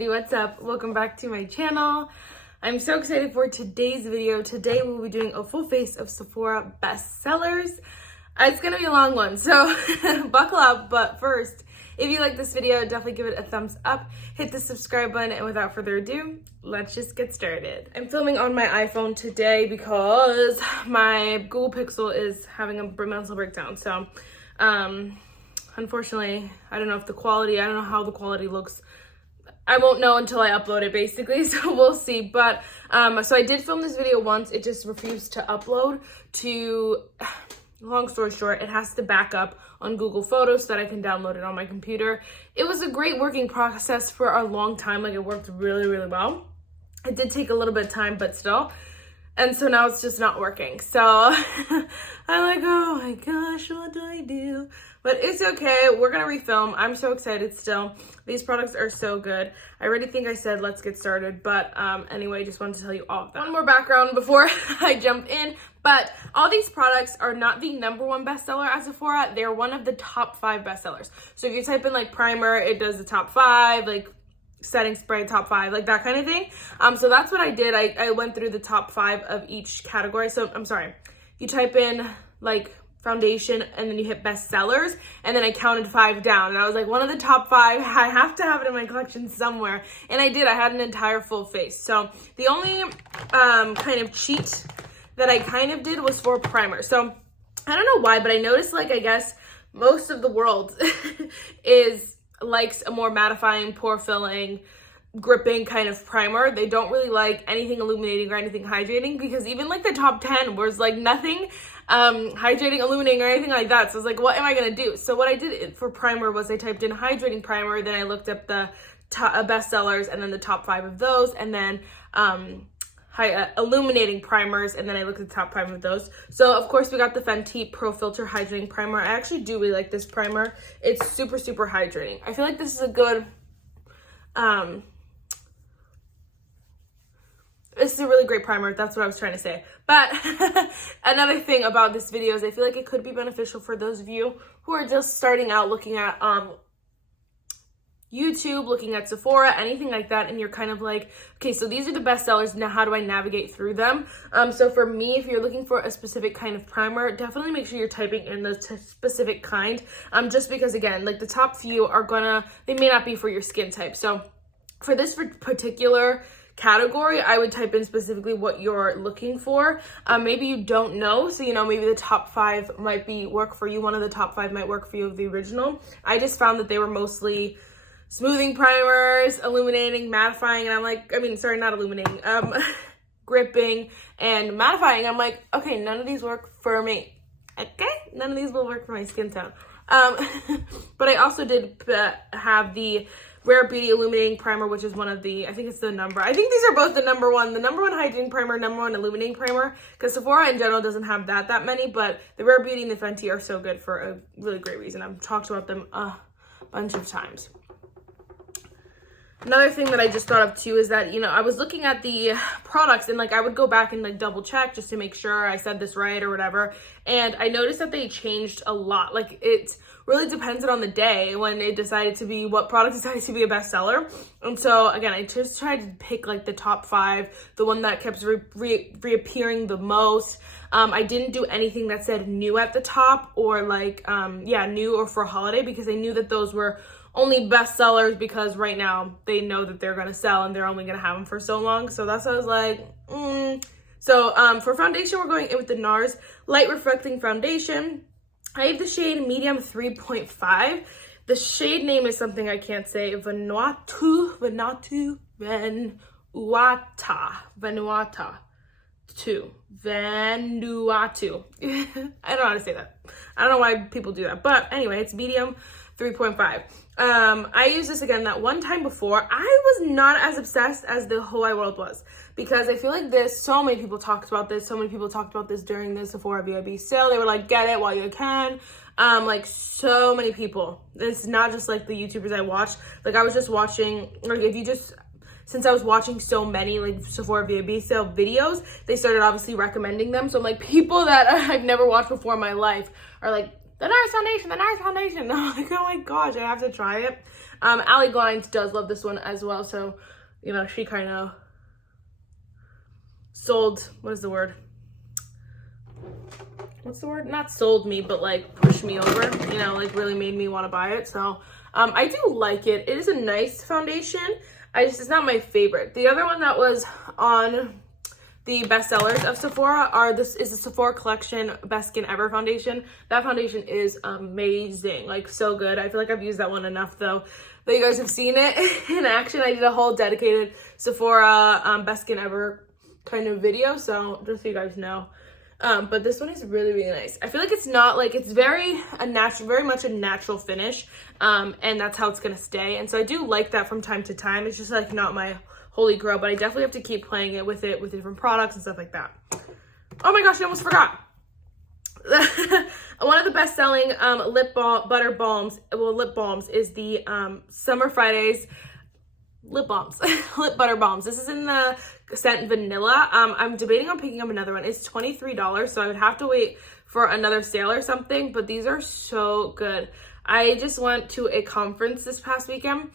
everybody, what's up? Welcome back to my channel. I'm so excited for today's video. Today we'll be doing a full face of Sephora Bestsellers. It's gonna be a long one, so buckle up. But first, if you like this video, definitely give it a thumbs up, hit the subscribe button, and without further ado, let's just get started. I'm filming on my iPhone today because my Google Pixel is having a mental breakdown. So unfortunately, I don't know how the quality looks. I won't know until I upload it, basically, so we'll see. But so I did film this video once. It just refused to upload. Long story short, it has to back up on Google Photos so that I can download it on my computer. It was a great working process for a long time. Like, it worked really, really well. It did take a little bit of time, but still. And so now it's just not working. So I'm like, oh my gosh, what do I do? But it's okay. We're going to refilm. I'm so excited still. These products are so good. I already think I said let's get started. But anyway, just wanted to tell you all of that. One more background before I jump in. But all these products are not the #1 bestseller at Sephora. They're one of the top 5 bestsellers. So if you type in like primer, it does the top 5, like setting spray top 5, like that kind of thing. So that's what I did. I went through the top 5 of each category. So I'm sorry, you type in like foundation and then you hit bestsellers, and then I counted 5 down, and I was like, one of the top 5, I have to have it in my collection somewhere. And I did. I had an entire full face. So the only kind of cheat that I kind of did was for primer. So I don't know why, but I noticed, like, I guess most of the world likes a more mattifying, pore filling, gripping kind of primer. They don't really like anything illuminating or anything hydrating, because even like the top 10 was like nothing hydrating, illuminating, or anything like that. So I was like, what am I gonna do? So what I did for primer was I typed in hydrating primer, then I looked up the bestsellers and then the top 5 of those, and then illuminating primers, and then I looked at the top 5 of those. So of course we got the Fenty Pro Filtr hydrating primer. I actually do really like this primer. It's super, super hydrating. I feel like this is a good this is a really great primer. That's what I was trying to say. But another thing about this video is I feel like it could be beneficial for those of you who are just starting out looking at YouTube, looking at Sephora, anything like that, and you're kind of like, okay, so these are the best sellers, now how do I navigate through them? So for me, if you're looking for a specific kind of primer, definitely make sure you're typing in the specific kind, just because, again, like the top few are they may not be for your skin type. So for this particular category, I would type in specifically what you're looking for. Maybe you don't know, so maybe the top 5 might work for you. One of the top 5 might work for you of the original. I just found that they were mostly smoothing primers, illuminating, mattifying, and I'm like, not illuminating, gripping and mattifying. I'm like, okay, none of these work for me. Okay, none of these will work for my skin tone. But I also did have the Rare Beauty Illuminating Primer, which is one of the, I think these are both the #1. The #1 hydrating primer, #1 illuminating primer, because Sephora in general doesn't have that many, but the Rare Beauty and the Fenty are so good for a really great reason. I've talked about them a bunch of times. Another thing that I just thought of too is that, I was looking at the products and like I would go back and like double check just to make sure I said this right or whatever. And I noticed that they changed a lot. Like, it really depended on the day when what product decided to be a bestseller. And so again, I just tried to pick like the top 5, the one that kept reappearing the most. I didn't do anything that said new at the top or like, new or for holiday, because I knew that those were only bestsellers because right now they know that they're going to sell and they're only going to have them for so long. So that's what I was like, So for foundation, we're going in with the Nars Light Reflecting Foundation. I have the shade medium 3.5. The shade name is something I can't say. Vanuatu. I don't know how to say that. I don't know why people do that. But anyway, it's medium 3.5. I used this again that one time before. I was not as obsessed as the whole wide world was, because I feel like so many people talked about this. So many people talked about this during the Sephora VIB sale. They were like, get it while you can. Like, so many people. It's not just like the YouTubers I watched. Like, I was just watching, like, since I was watching so many like Sephora VIB sale videos, they started obviously recommending them. So I'm like, people that I've never watched before in my life are like the Nars foundation, the Nars foundation. And I'm like, oh my gosh, I have to try it. Allie Glines does love this one as well. So, you know, she kind of sold, what is the word? What's the word? Not sold me, but like pushed me over, you know, like really made me want to buy it. So I do like it. It is a nice foundation. It's not my favorite. The other one that was on the bestsellers of Sephora this is the Sephora collection Best Skin Ever foundation. That foundation is amazing, like so good. I feel like I've used that one enough though that you guys have seen it in action. I did a whole dedicated Sephora Best Skin Ever kind of video, so just so you guys know. But this one is really, really nice. I feel like it's not like, it's very much a natural finish. And that's how it's gonna stay. And so I do like that from time to time. It's just like not my holy grail, but I definitely have to keep playing it with different products and stuff like that. Oh my gosh, I almost forgot. One of the best-selling lip balms is the Summer Fridays lip balms, lip butter balms. This is in the scent vanilla. I'm debating on picking up another one. It's $23, so I would have to wait for another sale or something, but these are so good. I just went to a conference this past weekend,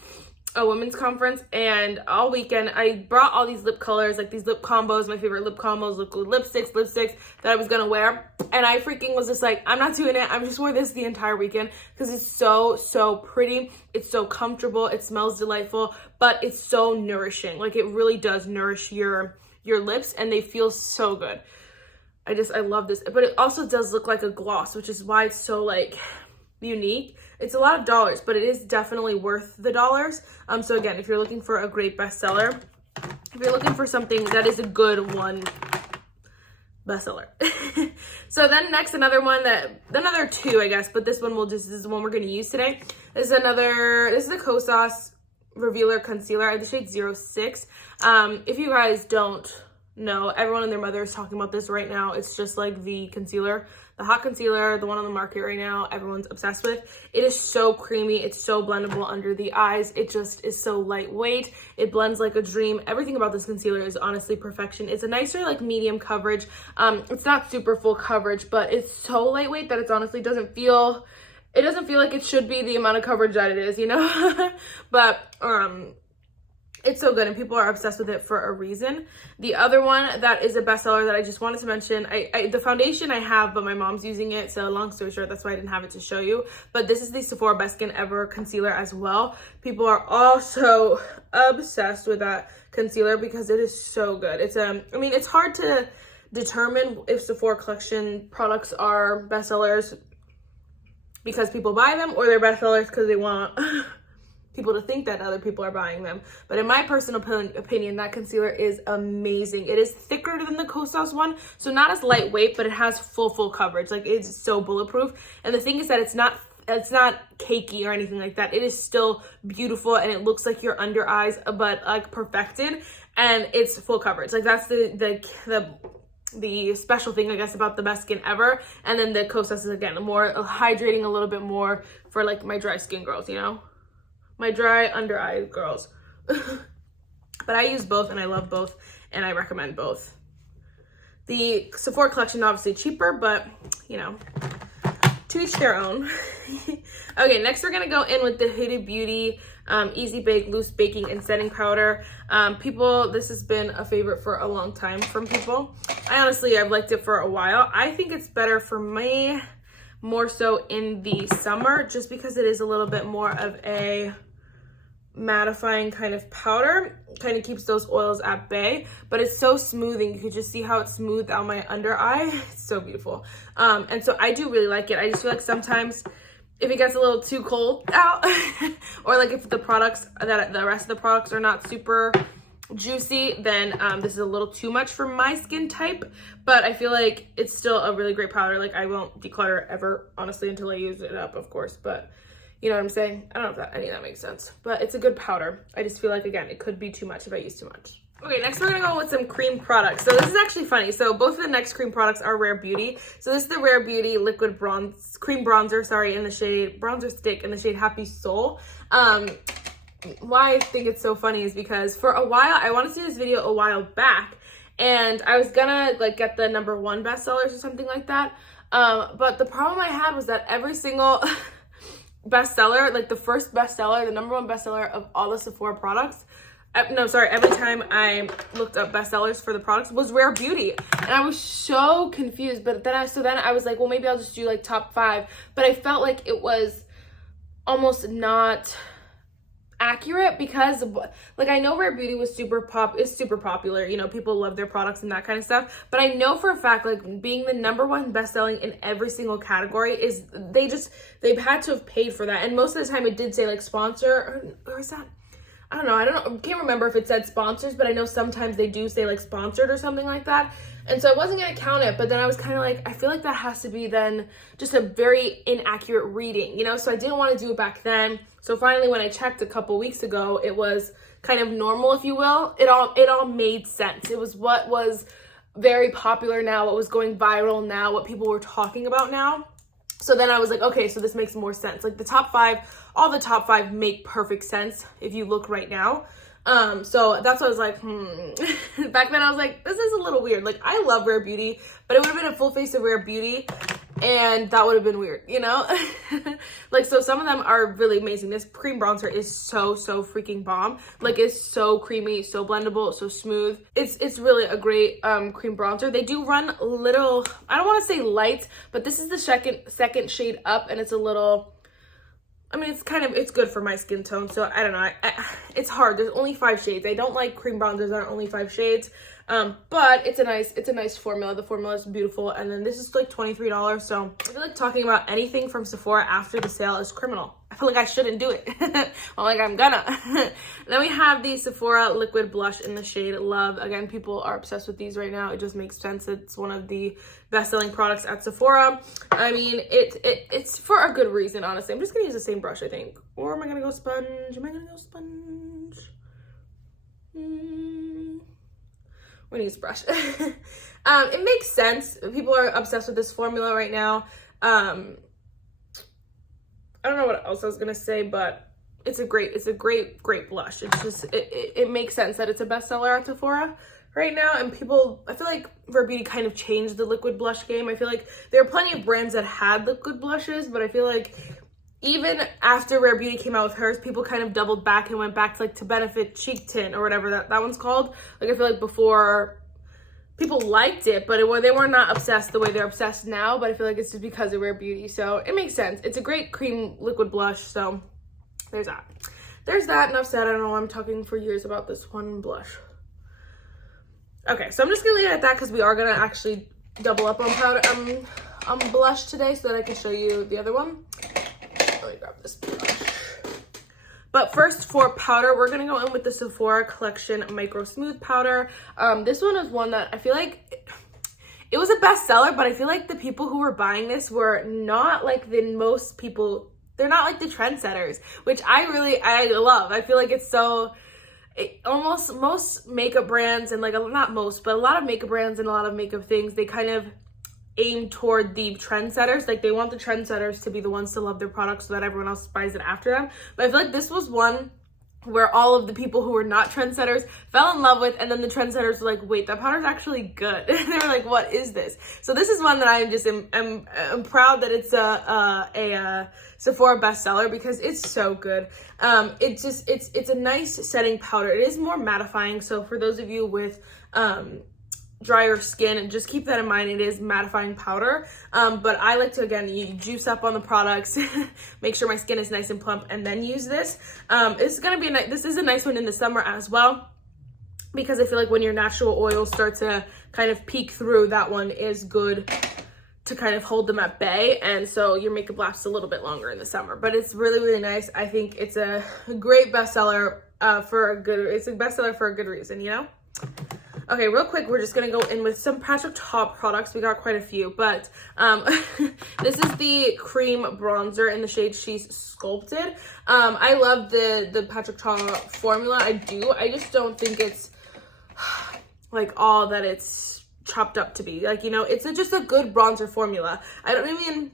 a women's conference, and all weekend I brought all these lip colors, like these lip combos, my favorite lip combos, liquid lipsticks that I was gonna wear, and I freaking was just like, I'm not doing it. I'm just wearing this the entire weekend because it's so pretty. It's so comfortable. It smells delightful, but it's so nourishing. Like it really does nourish your lips, and they feel so good. I love this, but it also does look like a gloss, which is why it's so like unique. It's a lot of dollars, but it is definitely worth the dollars. So again, if you're looking for a great bestseller, if you're looking for something that is a good one, bestseller. So then next, another two, I guess, but this is the one we're going to use today. This is the Kosas Revealer Concealer. I have the shade 06. If you guys don't know, everyone and their mother is talking about this right now. It's just like the concealer, the hot concealer, the one on the market right now, everyone's obsessed with. It is so creamy. It's so blendable under the eyes. It just is so lightweight. It blends like a dream. Everything about this concealer is honestly perfection. It's a nicer like medium coverage. It's not super full coverage, but it's so lightweight that it's honestly doesn't feel like it should be the amount of coverage that it is, you know? But it's so good, and people are obsessed with it for a reason. The other one that is a bestseller that I just wanted to mention, the foundation I have, but my mom's using it, so long story short, that's why I didn't have it to show you. But this is the Sephora Best Skin Ever concealer as well. People are also obsessed with that concealer because it is so good. It's I mean, it's hard to determine if Sephora collection products are bestsellers because people buy them, or they're bestsellers because they want people to think that other people are buying them. But in my personal opinion, that concealer is amazing. It is thicker than the Kosas one, so not as lightweight, but it has full coverage. Like it's so bulletproof. And the thing is that it's not cakey or anything like that. It is still beautiful, and it looks like your under eyes, but like perfected, and it's full coverage. Like that's the special thing, I guess, about the Best Skin Ever. And then the Kosas is, again, more hydrating, a little bit more for like my dry skin girls, you know? My dry under eye girls. But I use both, and I love both, and I recommend both. The Sephora collection, obviously cheaper, but you know, to each their own. Okay, next we're gonna go in with the Huda Beauty Easy Bake Loose Baking and Setting Powder. This has been a favorite for a long time from people. I've liked it for a while. I think it's better for me more so in the summer, just because it is a little bit more of a mattifying kind of powder, kind of keeps those oils at bay, but it's so smoothing. You can just see how it smoothed out my under eye. It's so beautiful. And so I do really like it. I just feel like sometimes if it gets a little too cold out or like if the rest of the products are not super juicy, then this is a little too much for my skin type, but I feel like it's still a really great powder. Like I won't declutter ever, honestly, until I use it up, of course, but you know what I'm saying? I don't know if any of that makes sense, but it's a good powder. I just feel like, again, it could be too much if I use too much. Okay, next we're gonna go with some cream products. So this is actually funny. So both of the next cream products are Rare Beauty. So this is the Rare Beauty liquid cream bronzer, in the shade bronzer stick in the shade Happy Soul. Why I think it's so funny is because for a while, I wanted to do this video a while back, and I was gonna like get the #1 bestsellers or something like that. But the problem I had was that every single bestseller, like the first bestseller, the #1 bestseller of all the Sephora products, every time I looked up bestsellers for the products was Rare Beauty. And I was so confused. But then I was like, well, maybe I'll just do like top 5. But I felt like it was almost not accurate because like I know Rare Beauty was super popular, you know, people love their products and that kind of stuff, but I know for a fact like being the #1 best-selling in every single category is they've had to have paid for that. And most of the time it did say like sponsor or is that, I don't know, I can't remember if it said sponsors, but I know sometimes they do say like sponsored or something like that. And so I wasn't going to count it, but then I was kind of like, I feel like that has to be then just a very inaccurate reading, you know? So I didn't want to do it back then. So finally, when I checked a couple weeks ago, it was kind of normal, if you will. It all made sense. It was what was very popular now, what was going viral now, what people were talking about now. So then I was like, okay, so this makes more sense. Like the top 5, all the top 5 make perfect sense if you look right now. So that's what I was like, Back then I was like, this is a little weird. Like I love Rare Beauty, but it would have been a full face of Rare Beauty and that would have been weird, you know? Like, so some of them are really amazing. This cream bronzer is so freaking bomb. Like it's so creamy, so blendable, so smooth. It's really a great cream bronzer. They do run little, I don't want to say light, but this is the second shade up and it's a little, I mean, it's good for my skin tone, so I don't know. It's hard. There's only 5 shades. I don't like cream bronzers that are only 5 shades, but it's a nice formula. The formula is beautiful, and then this is like $23. So I feel like talking about anything from Sephora after the sale is criminal. I feel like I shouldn't do it. Well, like I'm gonna. Then we have the Sephora liquid blush in the shade Love. Again, people are obsessed with these right now. It just makes sense. It's one of the best-selling products at Sephora. I mean, it's for a good reason, honestly. I'm just gonna use the same brush, I think. Or am I gonna go sponge? Am I gonna go sponge? We're gonna use brush. It makes sense. People are obsessed with this formula right now. I don't know what else I was gonna say, but it's a great blush. It's just, it makes sense that it's a bestseller at Sephora right now. And people, I feel like Rare Beauty kind of changed the liquid blush game. I feel like there are plenty of brands that had liquid blushes, but I feel like even after Rare Beauty came out with hers, people kind of doubled back and went back to like To Benefit Cheek Tint or whatever that one's called. Like I feel like before people liked it, but they were not obsessed the way they're obsessed now, but I feel like it's just because of Rare Beauty, so it makes sense. It's a great cream liquid blush, so there's that. There's that. Enough said. I don't know, I'm talking for years about this one blush. Okay, so I'm just gonna leave it at that because we are gonna actually double up on powder, blush today so that I can show you the other one. Let me grab this brush. But first, for powder, we're gonna go in with the Sephora Collection MicroSmooth powder. This one is one that I feel like it was a bestseller, but I feel like the people who were buying this were not like the most people. They're not like the trendsetters, which I love. I feel like it's so. Almost most makeup brands and like not most, but a lot of makeup brands and a lot of makeup things, they kind of aim toward the trendsetters. Like they want the trendsetters to be the ones to love their products so that everyone else buys it after them. But I feel like this was one where all of the people who were not trendsetters fell in love with, and then the trendsetters were like, wait, that powder's actually good. They were like, what is this? So this is one that I just am proud that it's a Sephora bestseller because it's so good. It's a nice setting powder. It is more mattifying, so for those of you with drier skin, and just keep that in mind, it is mattifying powder, but I like to, again, you juice up on the products, make sure my skin is nice and plump, and then use this. It's gonna be this is a nice one in the summer as well, because I feel like when your natural oils start to kind of peek through, that one is good to kind of hold them at bay, and so your makeup lasts a little bit longer in the summer. But it's really nice. I think it's a great bestseller it's a bestseller for a good reason, you know? Okay, real quick, we're just gonna go in with some Patrick Ta products. We got quite a few, but this is the cream bronzer in the shade She's Sculpted. I love the Patrick Ta formula. I do. I just don't think it's like all that it's chopped up to be. Like, you know, it's just a good bronzer formula. I don't even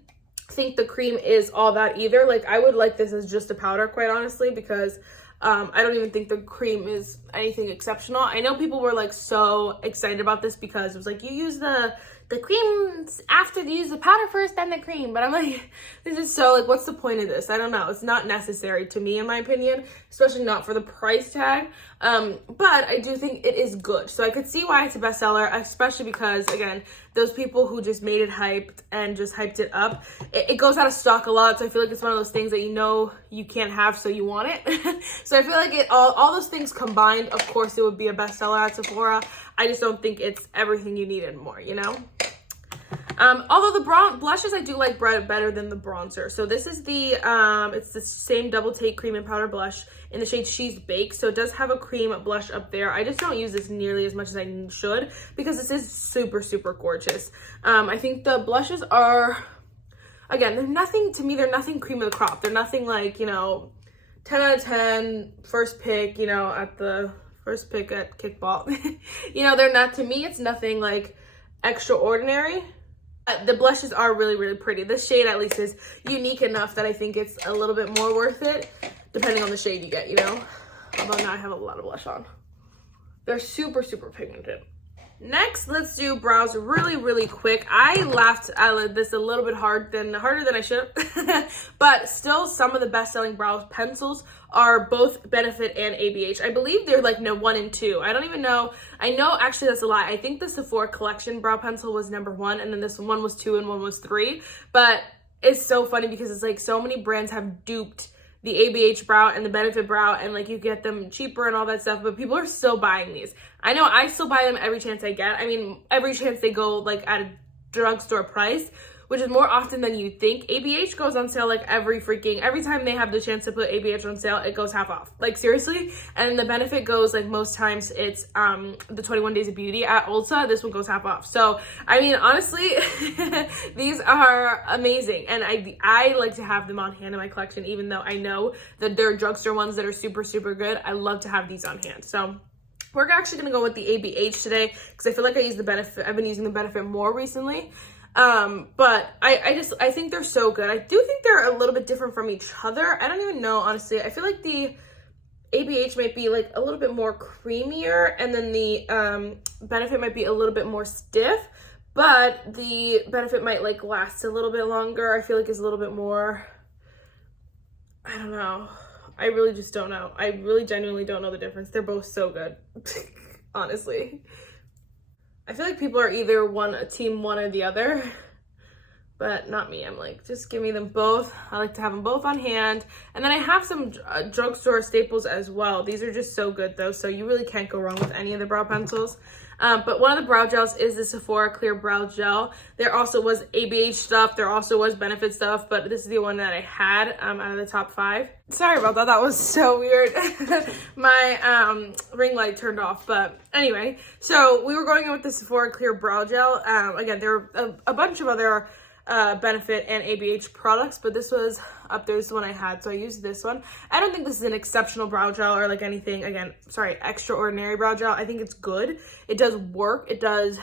think the cream is all that either. Like, I would like this as just a powder, quite honestly, because I don't even think the cream is anything exceptional. I know people were like so excited about this because it was like, you use the the cream's after you use the powder first, then the cream. But I'm like, this is so, like, what's the point of this? I don't know. It's not necessary to me, in my opinion, especially not for the price tag. But I do think it is good. So I could see why it's a bestseller, especially because, again, those people who just made it hyped and just hyped it up, it goes out of stock a lot. So I feel like it's one of those things that you know you can't have, so you want it. So I feel like all those things combined, of course, it would be a bestseller at Sephora. I just don't think it's everything you need and more, you know? Although the blushes I do like better than the bronzer. So this is the, it's the same Double Take Cream and Powder Blush in the shade She's Baked. So it does have a cream blush up there. I just don't use this nearly as much as I should because this is super, super gorgeous. I think the blushes are, again, they're nothing, to me, they're nothing cream of the crop. They're nothing like, you know, 10 out of 10, first pick, you know, at the first pick at kickball. You know, they're not, to me, it's nothing like extraordinary. The blushes are really, really pretty. This shade at least is unique enough that I think it's a little bit more worth it, depending on the shade you get, you know? Although now I have a lot of blush on. They're super, super pigmented. Next, let's do brows really, really quick. I laughed at this a little bit harder than I should have. But still, some of the best-selling brow pencils are both Benefit and ABH. I believe they're like 1 and 2. I don't even know. I know, actually, that's a lie. I think the Sephora Collection brow pencil was #1, and then this one was 2 and one was 3. But it's so funny because it's like so many brands have duped the ABH brow and the Benefit brow, and like you get them cheaper and all that stuff, but people are still buying these. I know I still buy them every chance I get. I mean, every chance they go like at a drugstore price, which is more often than you think. ABH goes on sale like every time they have the chance to put ABH on sale, it goes half off. Like seriously. And the Benefit goes like most times it's the 21 Days of Beauty at Ulta. This one goes half off. So I mean, honestly, these are amazing. And I like to have them on hand in my collection, even though I know that there are drugstore ones that are super, super good. I love to have these on hand. So we're actually gonna go with the ABH today because I feel like I've been using the Benefit more recently. But I think they're so good. I do think they're a little bit different from each other. I don't even know, honestly. I feel like the ABH might be like a little bit more creamier, and then the Benefit might be a little bit more stiff, but the Benefit might like last a little bit longer. I feel like it's a little bit more, I don't know. I really just don't know. I really genuinely don't know the difference. They're both so good, honestly. I feel like people are either team one or the other, but not me. I'm like, just give me them both. I like to have them both on hand. And then I have some drugstore staples as well. These are just so good though, so you really can't go wrong with any of the brow pencils. But one of the brow gels is the Sephora Clear Brow Gel. There also was ABH stuff. There also was Benefit stuff, but this is the one that I had out of the top 5. Sorry about that. That was so weird. My ring light turned off. But anyway, so we were going in with the Sephora Clear Brow Gel. Again, there are a bunch of other Benefit and ABH products, but this was up there. This is the one I had, so I used this one. I don't think this is an exceptional brow gel or like anything, again, sorry, extraordinary brow gel. I think it's good. It does work. It does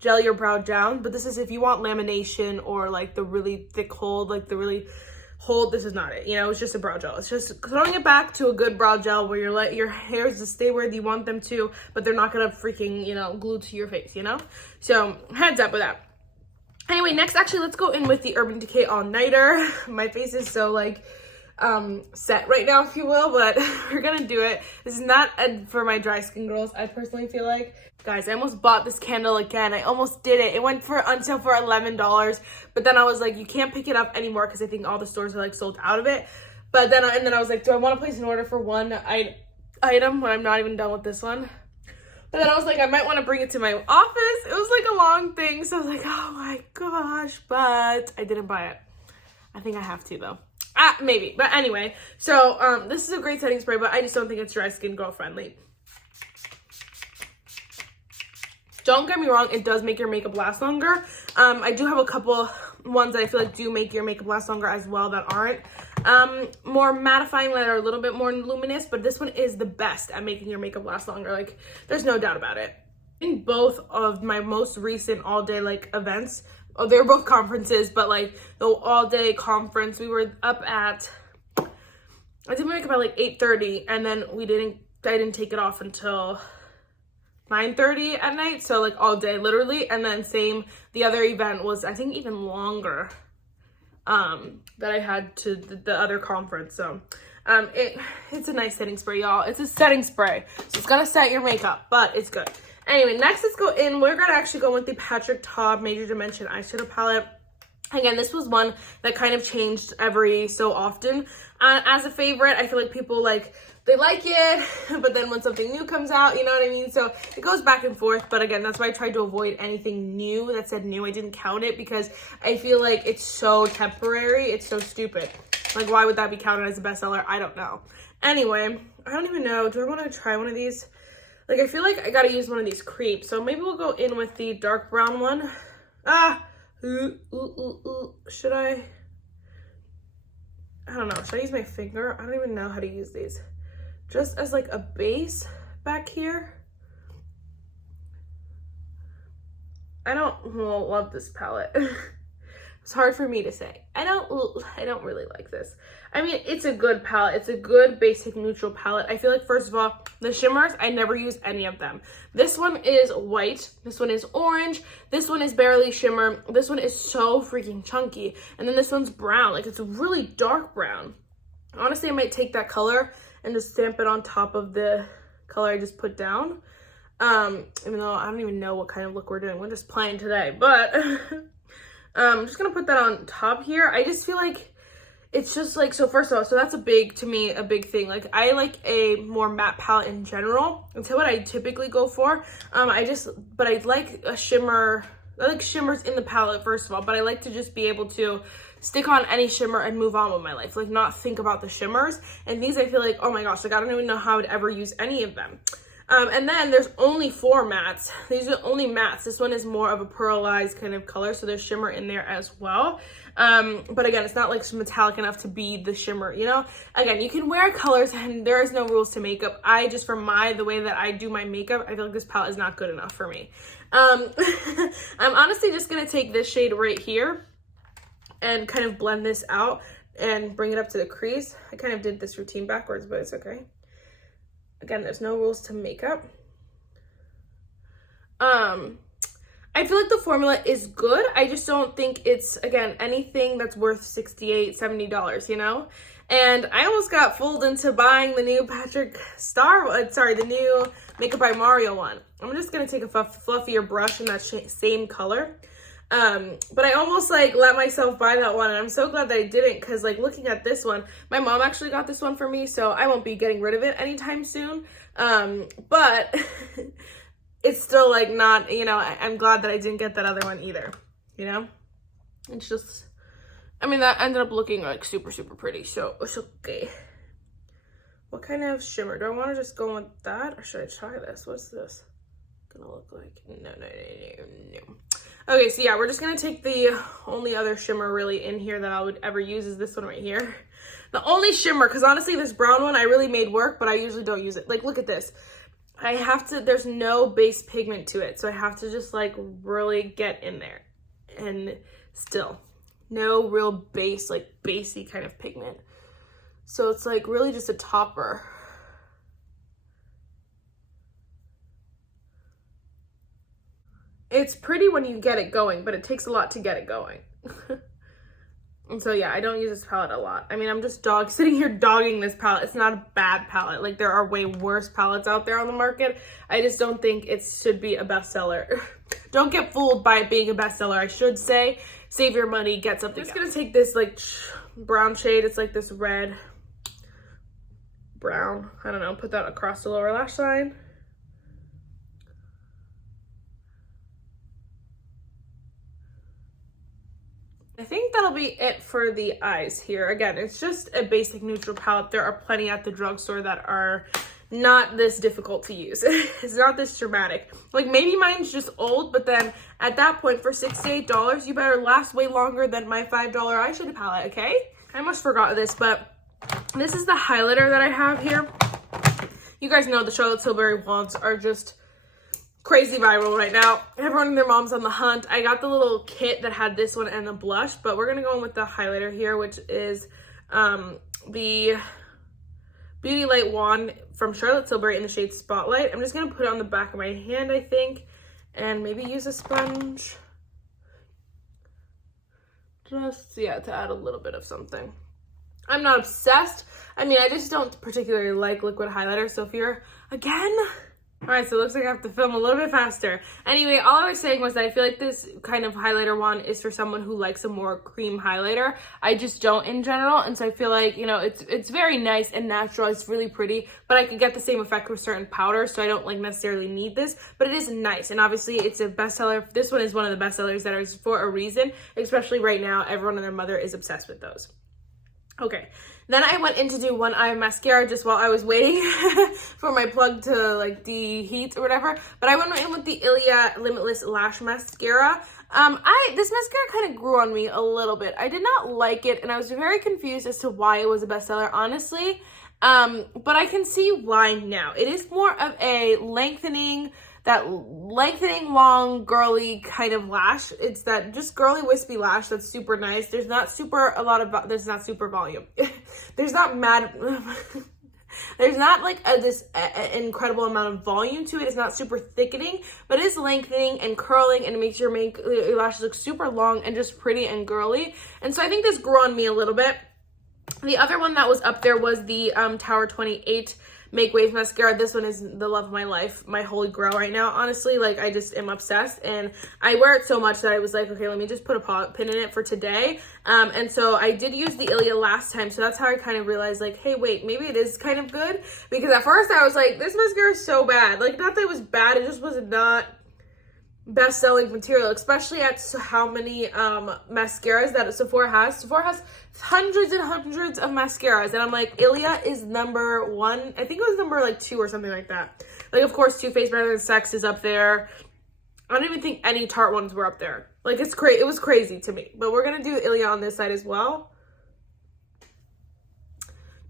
gel your brow down, but this is if you want lamination or like the really thick hold, like the really hold, this is not it. You know, it's just a brow gel. It's just throwing it back to a good brow gel where you're let your hairs to stay where you want them to, but they're not gonna freaking, you know, glue to your face, you know? So heads up with that. Anyway, next, actually, let's go in with the Urban Decay All Nighter. My face is so, like, set right now, if you will, but we're gonna do it. This is not for my dry skin girls, I personally feel like. Guys, I almost bought this candle again. I almost did it. It went on sale for $11, but then I was like, you can't pick it up anymore because I think all the stores are, like, sold out of it. But then, I was like, do I want to place an order for one item when I'm not even done with this one? But then I was like, I might want to bring it to my office. It was like a long thing. So I was like, oh my gosh, but I didn't buy it. I think I have to though. Maybe. But anyway, so this is a great setting spray, but I just don't think it's dry skin girl friendly. Don't get me wrong, it does make your makeup last longer. I do have a couple ones that I feel like do make your makeup last longer as well that aren't more mattifying, that are a little bit more luminous, but this one is the best at making your makeup last longer. Like, there's no doubt about it. In both of my most recent all-day like events, they were both conferences, but like the all-day conference, we were up at, I did my makeup at like 8:30, and then I didn't take it off until 9:30 at night, so like all day literally. And then same, the other event was I think even longer that I had to the other conference. So it's a nice setting spray, y'all. It's a setting spray, so it's gonna set your makeup, but it's good. Anyway, next let's go in. We're gonna actually go with the Patrick Ta Major Dimension eyeshadow palette. Again, this was one that kind of changed every so often. As a favorite, I feel like people they like it, but then when something new comes out, you know what I mean? So it goes back and forth. But again, that's why I tried to avoid anything new that said new. I didn't count it because I feel like it's so temporary. It's so stupid. Like, why would that be counted as a bestseller? I don't know. Anyway, I don't even know. Do I want to try one of these? Like, I feel like I got to use one of these crepes. So maybe we'll go in with the dark brown one. Should I? I don't know. Should I use my finger? I don't even know how to use these. Just as like a base back here. I don't love this palette. It's hard for me to say. I don't really like this. I mean, it's a good palette. It's a good basic neutral palette. I feel like, first of all, the shimmers, I never use any of them. This one is white. This one is orange. This one is barely shimmer. This one is so freaking chunky. And then this one's brown. Like, it's a really dark brown. Honestly, I might take that color and just stamp it on top of the color I just put down. Even though I don't even know what kind of look we're doing. We're just playing today. But I'm just going to put that on top here. I just feel like it's just like, so first of all, so that's to me, a big thing. Like, I like a more matte palette in general. That's what I typically go for. But I like a shimmer. I like shimmers in the palette, first of all. But I like to just be able to stick on any shimmer and move on with my life. Like, not think about the shimmers. And these, I feel like, oh my gosh, like, I don't even know how I would ever use any of them. And then there's only 4 mattes. These are only mattes. This one is more of a pearlized kind of color, so there's shimmer in there as well. But again, it's not like metallic enough to be the shimmer, you know? Again, you can wear colors and there is no rules to makeup. The way that I do my makeup, I feel like this palette is not good enough for me. I'm honestly just gonna take this shade right here and kind of blend this out and bring it up to the crease. I kind of did this routine backwards, but it's okay. Again, there's no rules to makeup. I feel like the formula is good. I just don't think it's, again, anything that's worth $68, $70, you know? And I almost got fooled into buying the new the new Makeup by Mario one. I'm just gonna take a fluffier brush in that same color. But I almost like let myself buy that one, and I'm so glad that I didn't, because like looking at this one, my mom actually got this one for me, so I won't be getting rid of it anytime soon. But it's still like not, you know, I'm glad that I didn't get that other one either, you know? It's just, I mean, that ended up looking like super, super pretty, so it's okay. What kind of shimmer? Do I want to just go with that, or should I try this? What's this gonna look like? No. Okay, so yeah, we're just gonna take the only other shimmer really in here that I would ever use is this one right here. The only shimmer, because honestly, this brown one I really made work, but I usually don't use it. Like, look at this. I have to, there's no base pigment to it, so I have to just like really get in there. And still, no real base, like basey kind of pigment. So it's like really just a topper. It's pretty when you get it going, but it takes a lot to get it going. And so yeah, I don't use this palette a lot. I mean, I'm just sitting here dogging this palette. It's not a bad palette. Like, there are way worse palettes out there on the market. I just don't think it should be a bestseller. Don't get fooled by it being a bestseller, I should say. Save your money, get something. I'm just gonna take this like brown shade. It's like this red brown. I don't know, put that across the lower lash line. I think that'll be it for the eyes here. Again, it's just a basic neutral palette. There are plenty at the drugstore that are not this difficult to use. It's not this dramatic. Like, maybe mine's just old, but then at that point, for $68, you better last way longer than my $5 eyeshadow palette, okay? I almost forgot this, but this is the highlighter that I have here. You guys know the Charlotte Tilbury wands are just crazy viral right now. Everyone and their mom's on the hunt. I got the little kit that had this one and the blush, but we're gonna go in with the highlighter here, which is the Beauty Light Wand from Charlotte Tilbury in the shade Spotlight. I'm just going to put it on the back of my hand, I think, and maybe use a sponge. Just, yeah, to add a little bit of something. I'm not obsessed. I mean, I just don't particularly like liquid highlighter, so if you're, again... All right, so it looks like I have to film a little bit faster. Anyway, all I was saying was that I feel like this kind of highlighter wand is for someone who likes a more cream highlighter. I just don't in general, and so I feel like, you know, it's very nice and natural. It's really pretty, but I could get the same effect with certain powders, so I don't like necessarily need this, but it is nice, and obviously it's a bestseller. This one is one of the bestsellers that is for a reason, especially right now. Everyone and their mother is obsessed with those. Okay, then I went in to do one eye mascara just while I was waiting for my plug to like deheat or whatever. But I went in with the Ilia Limitless Lash Mascara. This mascara kind of grew on me a little bit. I did not like it, and I was very confused as to why it was a bestseller, honestly. But I can see why now. It is more of a lengthening, long, girly kind of lash. It's that just girly, wispy lash that's super nice. There's not super volume. There's not there's not like this incredible amount of volume to it. It's not super thickening, but it is lengthening and curling, and it makes your lashes look super long and just pretty and girly. And so I think this grew on me a little bit. The other one that was up there was the Tower 28 Make Waves mascara. This one is the love of my life, my holy grail right now, honestly. Like, I just am obsessed, and I wear it so much that I was like, okay, let me just put a pin in it for today. And so I did use the Ilia last time, so that's how I kind of realized, like, hey, wait, maybe it is kind of good, because at first I was like, this mascara is so bad. Like, not that it was bad, it just was not best-selling material, especially at how many mascaras that Sephora has. Sephora has hundreds and hundreds of mascaras, and I'm like, Ilia is number 1. I think it was number like 2 or something like that. Like, of course, Too Faced Better Than Sex is up there. I don't even think any Tarte ones were up there. Like, it was crazy to me. But we're gonna do Ilia on this side as well.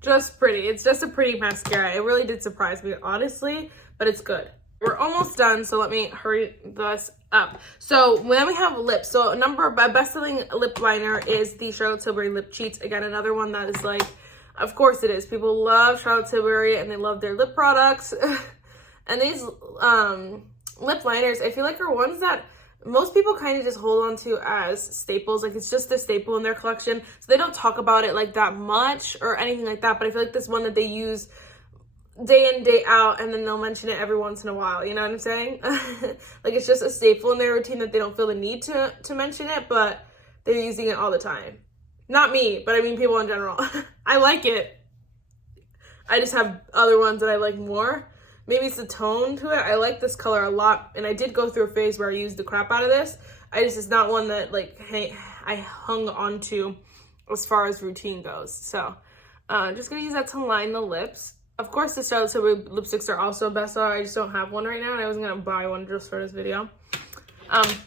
Just pretty. It's just a pretty mascara. It really did surprise me, honestly, but it's good. We're almost done, so let me hurry this up. So then we have lips. So a best-selling lip liner is the Charlotte Tilbury Lip Cheats. Again, another one that is like, of course it is. People love Charlotte Tilbury and they love their lip products. And these lip liners, I feel like, are ones that most people kind of just hold on to as staples. Like, it's just a staple in their collection, so they don't talk about it like that much or anything like that. But I feel like this one that they use day in, day out, and then they'll mention it every once in a while, you know what I'm saying? Like, it's just a staple in their routine that they don't feel the need to mention it, but they're using it all the time. Not me, but I mean people in general. I like it. I just have other ones that I like more. Maybe it's the tone to it. I like this color a lot, and I did go through a phase where I used the crap out of this. It's not one that, like, hey, I hung on to as far as routine goes. So I'm just gonna use that to line the lips. Of course, the Charlotte Tilbury lipsticks are also a bestseller. I just don't have one right now, and I wasn't going to buy one just for this video.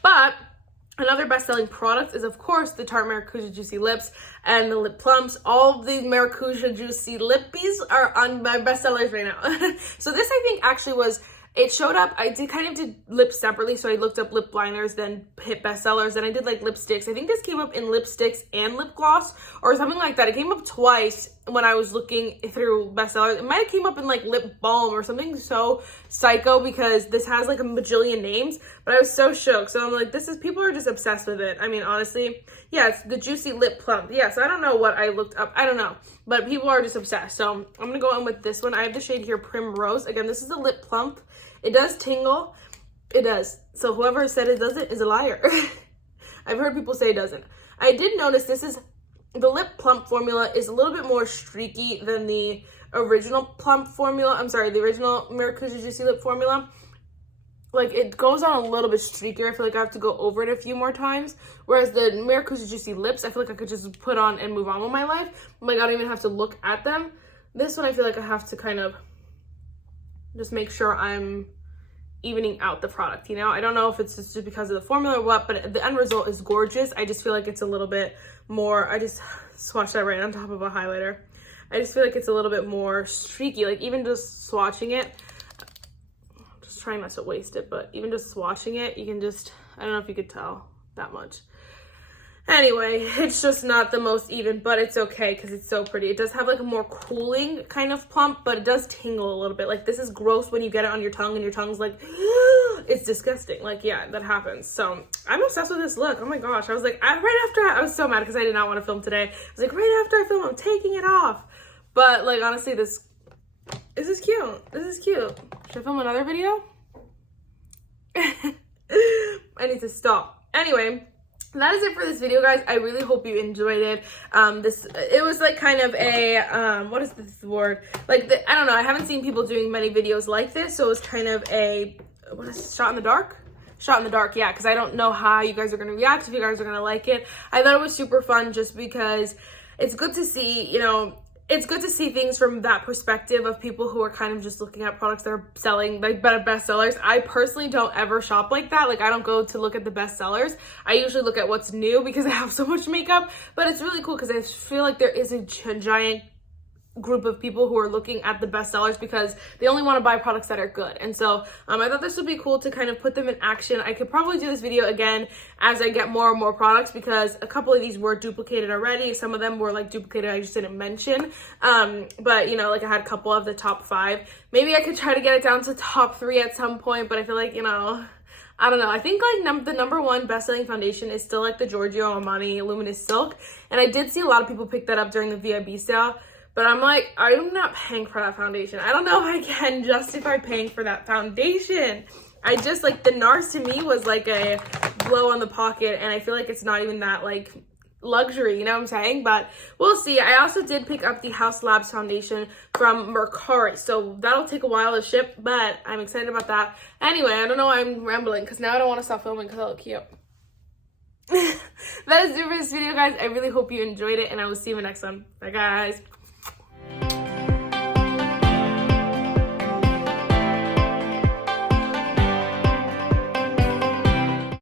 But another best-selling product is, of course, the Tarte Maracuja Juicy Lips and the Lip Plumps. All of these Maracuja Juicy Lippies are on my bestsellers right now. So this, I think, actually was... It showed up, I kind of did lips separately, so I looked up lip liners, then hit bestsellers, then I did like lipsticks. I think this came up in lipsticks and lip gloss or something like that. It came up twice when I was looking through bestsellers. It might have came up in like lip balm or something so psycho, because this has like a bajillion names, but I was so shook. So I'm like, people are just obsessed with it. I mean, honestly, yeah, it's the Juicy Lip Plump. Yeah, so I don't know what I looked up. I don't know, but people are just obsessed. So I'm going to go in with this one. I have the shade here, Primrose. Again, this is a lip plump. It does tingle. It does. So whoever said it doesn't is a liar. I've heard people say it doesn't. I did notice the lip plump formula is a little bit more streaky than the original plump formula. I'm sorry, the original Maracuja Juicy Lip formula. Like, it goes on a little bit streakier. I feel like I have to go over it a few more times. Whereas the Maracuja Juicy Lips, I feel like I could just put on and move on with my life. Like, I don't even have to look at them. This one, I feel like I have to kind of just make sure I'm evening out the product, you know? I don't know if it's just because of the formula or what, but the end result is gorgeous. I just feel like it's a little bit more, I just swatched that right on top of a highlighter. I just feel like it's a little bit more streaky. Like, even just swatching it, I'm just trying not to waste it, but even just swatching it, you can just, I don't know if you could tell that much. Anyway, it's just not the most even, but it's okay because it's so pretty. It does have like a more cooling kind of plump, but it does tingle a little bit. Like, this is gross when you get it on your tongue and your tongue's like, it's disgusting. Like, yeah, that happens. So I'm obsessed with this look. Oh my gosh. I was like, right after I was so mad because I did not want to film today. I was like, right after I film, I'm taking it off. But like, honestly, this is cute. This is cute. Should I film another video? I need to stop. Anyway, that is it for this video, guys. I really hope you enjoyed it. It was like kind of a what is this word, like I don't know, I haven't seen people doing many videos like this, so it was kind of a, what is it, shot in the dark, yeah, because I don't know how you guys are going to react, if you guys are going to like it. I thought it was super fun just because it's good to see, you know, it's good to see things from that perspective of people who are kind of just looking at products that are selling, like bestsellers. I personally don't ever shop like that. Like, I don't go to look at the bestsellers. I usually look at what's new because I have so much makeup. But it's really cool because I feel like there is a giant group of people who are looking at the bestsellers because they only want to buy products that are good. And so I thought this would be cool to kind of put them in action. I could probably do this video again as I get more and more products because a couple of these were duplicated already. Some of them were like duplicated, I just didn't mention. But you know, like I had a couple of the top 5. Maybe I could try to get it down to top 3 at some point, but I feel like, you know, I don't know. I think like the number 1 best-selling foundation is still like the Giorgio Armani Luminous Silk. And I did see a lot of people pick that up during the VIB sale. But I'm like, I'm not paying for that foundation. I don't know if I can justify paying for that foundation. I just, like, the Nars to me was like a blow on the pocket. And I feel like it's not even that, like, luxury, you know what I'm saying? But we'll see. I also did pick up the House Labs foundation from Mercari. So that'll take a while to ship, but I'm excited about that. Anyway, I don't know why I'm rambling because now I don't want to stop filming because I look cute. That is it for this video, guys. I really hope you enjoyed it, and I will see you in the next one. Bye, guys.